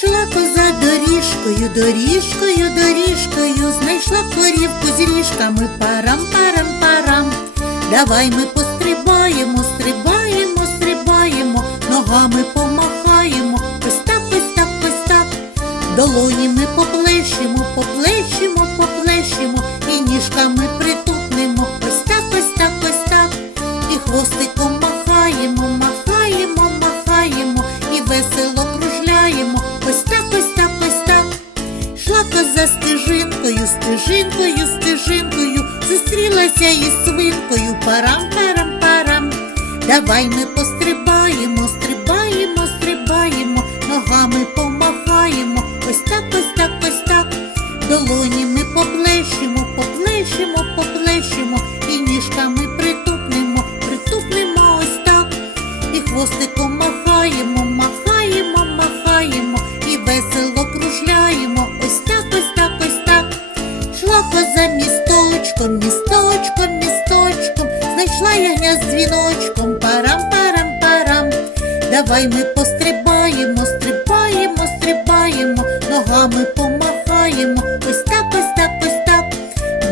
Шла коза доріжкою, доріжкою, доріжкою, знайшла корівку з ріжками, парам, парам, парам. Давай ми пострибаємо, стрибаємо, стрибаємо, ногами помахаємо, ось так, ось так, ось так. Долоні ми поплещемо, поплещемо, поплещемо, і ніжками притупнемо, стежинкою, стежинкою, зустрілася із свинкою, парам, парам, парам. Давай ми пострибаємо, стрибаємо, стрибаємо, ногами помахаємо, ось так, ось так, ось так. Долоні ми поплещемо, поплещемо, поплещемо, і ніжками притупнемо, притупнемо ось так. І хвостиком махаємо, махаємо, махаємо, і весело кружляємо, Коза місточком, місточком, місточком, знайшла ягня з дзвіночком, парам, парам, парам. Давай ми пострибаємо, стрибаємо, стрибаємо, ногами помахаємо, ось так, ось так, ось так.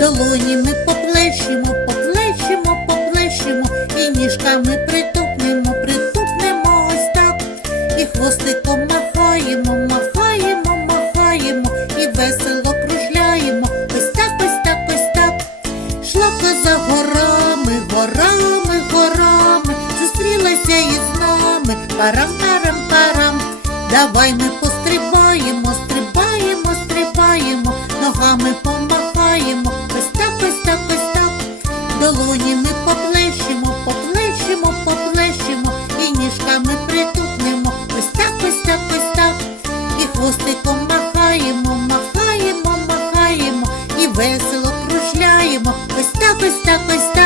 Долоні ми поплещемо, поплещемо, поплещемо, і ніжками притупнемо, притупнемо ось так. І хвостиком махаємо, махаємо, нами, парам, парам, парам. Давай ми пострибаємо, стрибаємо, стрибаємо, ногами помахаємо, ось так, ось так, так. Долоні ми поплещемо, поплещемо, поплещемо, і ніжками притупнемо, ось так, ось так, ось так. І хвостиком махаємо, махаємо, махаємо, і весело кружляємо, ось так, ось так, ось так.